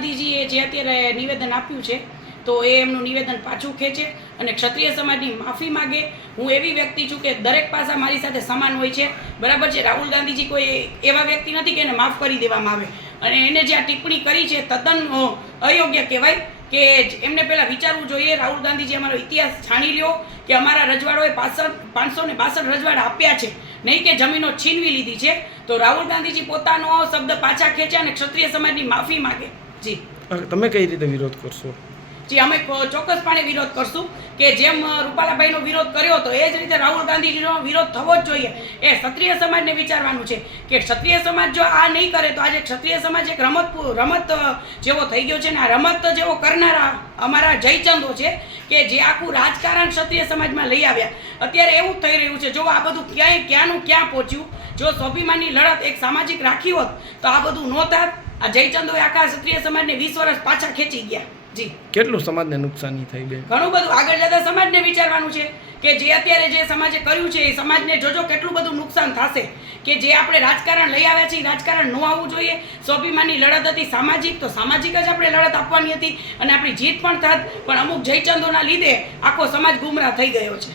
ગાંધીજીએ જે અત્યારે નિવેદન આપ્યું છે તો એ એમનું નિવેદન પાછું ખેંચે અને ક્ષત્રિય સમાજની માફી માગે હું એવી વ્યક્તિ છું કે દરેક પાસા મારી સાથે સમાન હોય છે બરાબર છે રાહુલ ગાંધીજી કોઈ એવા વ્યક્તિ નથી કે એને માફ કરી દેવામાં આવે અને એને જે આ ટિપ્પણી કરી છે તદ્દન અયોગ્ય કહેવાય કે એમને પહેલાં વિચારવું જોઈએ રાહુલ ગાંધીજી અમારો ઇતિહાસ જાણી લ્યો કે અમારા રજવાડોએ પાસઠ પાંચસો ને પાસઠ રજવાડા આપ્યા છે નહીં કે જમીનો છીનવી લીધી છે તો રાહુલ ગાંધીજી પોતાનો શબ્દ પાછા ખેંચ્યા અને ક્ષત્રિય સમાજની માફી માગે જી તમે કઈ રીતે વિરોધ કરશો જી અમે ચોક્કસપણે વિરોધ કરશું કે જેમ રૂપાલાભાઈનો વિરોધ કર્યો હતો એ જ રીતે રાહુલ ગાંધીજીનો વિરોધ થવો જ જોઈએ એ ક્ષત્રિય સમાજને વિચારવાનું છે કે ક્ષત્રિય સમાજ જો આ નહીં કરે તો આજે ક્ષત્રિય સમાજ એક રમત રમત જેવો થઈ ગયો છે ને આ રમત જેવો કરનારા અમારા જયચંદો છે કે જે આખું રાજકારણ ક્ષત્રિય સમાજમાં લઈ આવ્યા અત્યારે એવું થઈ રહ્યું છે જો આ બધું ક્યાંય ક્યાંનું ક્યાં પહોંચ્યું જો સ્વાભિમાનની લડત એક સામાજિક રાખી હોત તો આ બધું નહોતા આ જયચંદો આખા ક્ષત્રિય સમાજને વીસ વર્ષ પાછા ખેંચી ગયા જી કેટલું સમાજને નુકસાની થઈ બે ઘણું બધું આગળ જતા સમાજને વિચારવાનું છે કે જે અત્યારે જે સમાજે કર્યું છે એ સમાજને જોજો કેટલું બધું નુકસાન થશે કે જે આપણે રાજકારણ લઈ આવ્યા છીએ રાજકારણ ન આવવું જોઈએ સ્વાભિમાનની લડત હતી સામાજિક તો સામાજિક જ આપણે લડત આપવાની હતી અને આપણી જીત પણ થાત પણ અમુક જયચંદોના લીધે આખો સમાજ ગુમરાહ થઈ ગયો છે